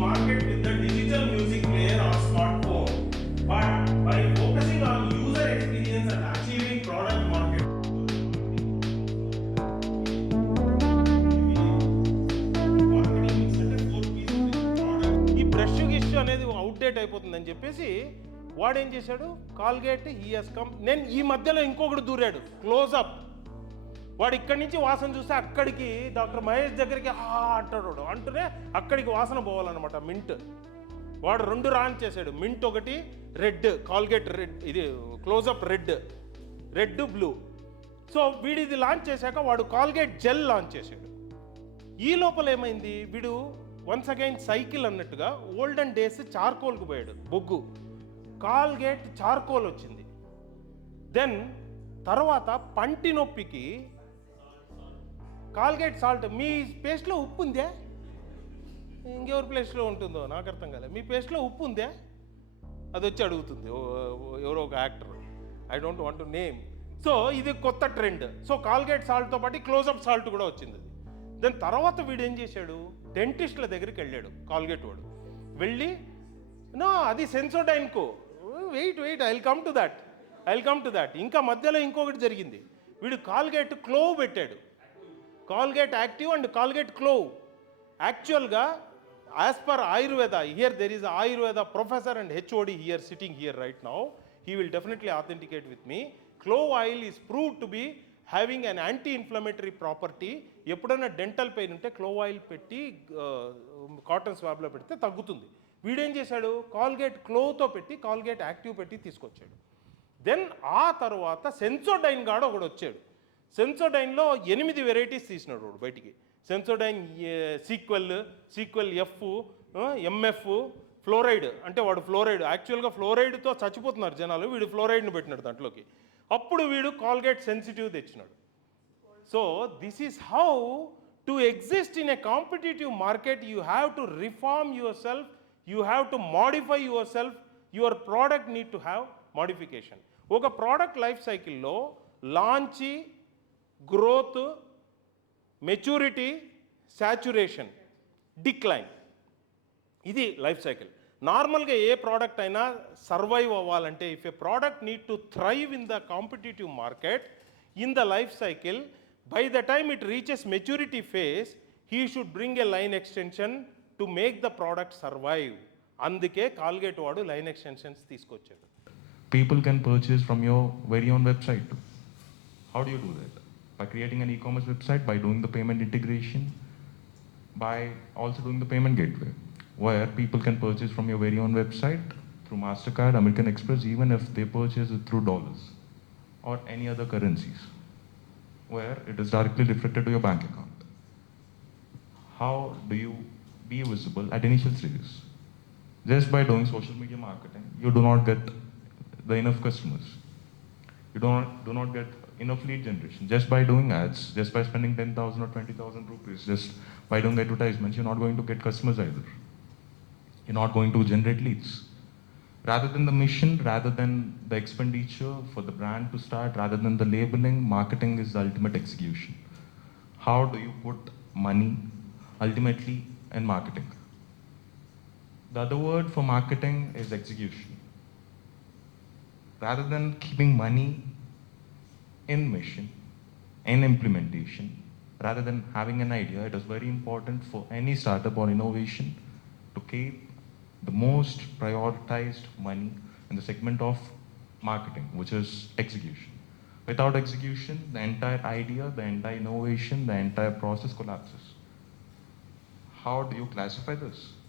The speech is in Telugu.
Market digital music player on smart phone but product market ఈ బ్రష్ గిష్ అనేది అవుట్డేట్ అయిపోతుందని చెప్పేసి వాడేం చేశాడు కాల్గేట్ హీఎస్ కమ్ నేను ఈ మధ్యలో ఇంకొకటి దూరాడు క్లోజప్ వాడు ఇక్కడి నుంచి వాసన చూస్తే అక్కడికి డాక్టర్ మహేష్ దగ్గరికి హా అంటాడు అంటూనే అక్కడికి వాసన పోవాలన్నమాట మింట్ వాడు రెండు రాన్ చేశాడు మింట్ ఒకటి రెడ్ కాల్గేట్ రెడ్ ఇది Closeup red red blue so వీడు ఇది లాంచ్ చేశాక వాడు కాల్గేట్ జెల్ లాంచ్ చేశాడు ఈ లోపల ఏమైంది వీడు వన్స్ అగైన్ సైకిల్ అన్నట్టుగా ఓల్డెన్ డేస్ చార్కోల్కి పోయాడు బొగ్గు కాల్గేట్ చార్కోల్ వచ్చింది దెన్ తర్వాత పంటి నొప్పికి కాల్గేట్ సాల్ట్ మీ పేస్ట్లో ఉప్పు ఉందే ఇంకెవరి ప్లేస్లో ఉంటుందో నాకు అర్థం కాలేదు మీ పేస్ట్లో ఉప్పు ఉందే అది వచ్చి అడుగుతుంది ఎవరో ఒక actor I don't want name so ఇది కొత్త ట్రెండ్ సో కాల్గేట్ సాల్ట్తో పాటు క్లోజప్ సాల్ట్ కూడా వచ్చింది దాని తర్వాత వీడు ఏం చేశాడు డెంటిస్ట్ల దగ్గరికి వెళ్ళాడు కాల్గేట్ వాడు వెళ్ళి నా అది సెన్సోడైన్కో wait wait I come to that I come to that ఇంకా మధ్యలో ఇంకొకటి జరిగింది వీడు కాల్గేట్ క్లోవ్ పెట్టాడు Colgate active and Colgate clove యాక్చువల్గా as per Ayurveda here there is Ayurveda professor and HOD here sitting here right now he will definitely authenticate with me clove oil is prove to be having an anti inflammatory property ఎప్పుడైనా డెంటల్ పెయిన్ ఉంటే క్లోవ్ ఆయిల్ పెట్టి కాటన్ uh, స్వాబ్లో పెడితే తగ్గుతుంది వీడేం చేశాడు కాల్గేట్ క్లోతో పెట్టి కాల్గేట్ యాక్టివ్ పెట్టి తీసుకొచ్చాడు దెన్ ఆ తర్వాత సెన్సోడైన్ గాడు ఒకడు వచ్చాడు సెన్సోడైన్లో ఎనిమిది వెరైటీస్ తీసినాడు వాడు బయటికి Sensodyne sequel sequel F MF fluoride అంటే వాడు ఫ్లోరైడ్ యాక్చువల్గా ఫ్లోరైడ్తో చచ్చిపోతున్నారు జనాలు వీడు ఫ్లోరైడ్ని పెట్టినాడు దాంట్లోకి అప్పుడు వీడు కాల్గేట్ సెన్సిటివ్ తెచ్చినాడు so this is how to exist in a competitive market you have to reform your self you have to modify your self your product need to have modification ఒక ప్రోడక్ట్ లైఫ్ సైకిల్లో launch growth maturity saturation decline ఇది లైఫ్ సైకిల్ నార్మల్గా ఏ ప్రోడక్ట్ అయినా సర్వైవ్ అవ్వాలంటే if a product need to thrive in the competitive market in the life cycle by the time it reaches maturity phase he should bring a line extension To make the product survive అందుకే కాల్గేట్ వాడు లైన్ ఎక్స్టెన్షన్స్ తీసుకొచ్చాడు people can purchase from your very own website. How do you do that? By creating an e-commerce website, by doing the payment integration, by also doing the payment gateway, where people can purchase from your very own website through MasterCard, American Express, even if they purchase it through dollars or any other currencies, where it is directly reflected to your bank account. How do you be visible at initial stages. Just by doing social media marketing, you do not get the enough customers. You do not, do not get enough lead generation. Just by doing ads, just by spending 10,000 or 20,000 rupees, just by doing advertisements, you're not going to get customers either. You're not going to generate leads. Rather than the mission, rather than the expenditure for the brand to start, rather than the labeling, marketing is the ultimate execution. How do you put money ultimately and marketing. The other word for marketing is execution. Rather than keeping money in mission, in implementation, rather than having an idea, it is very important for any startup or innovation to keep the most prioritized money in the segment of marketing, which is execution. Without execution, the entire idea, the entire innovation, the entire process collapses. How do you classify this?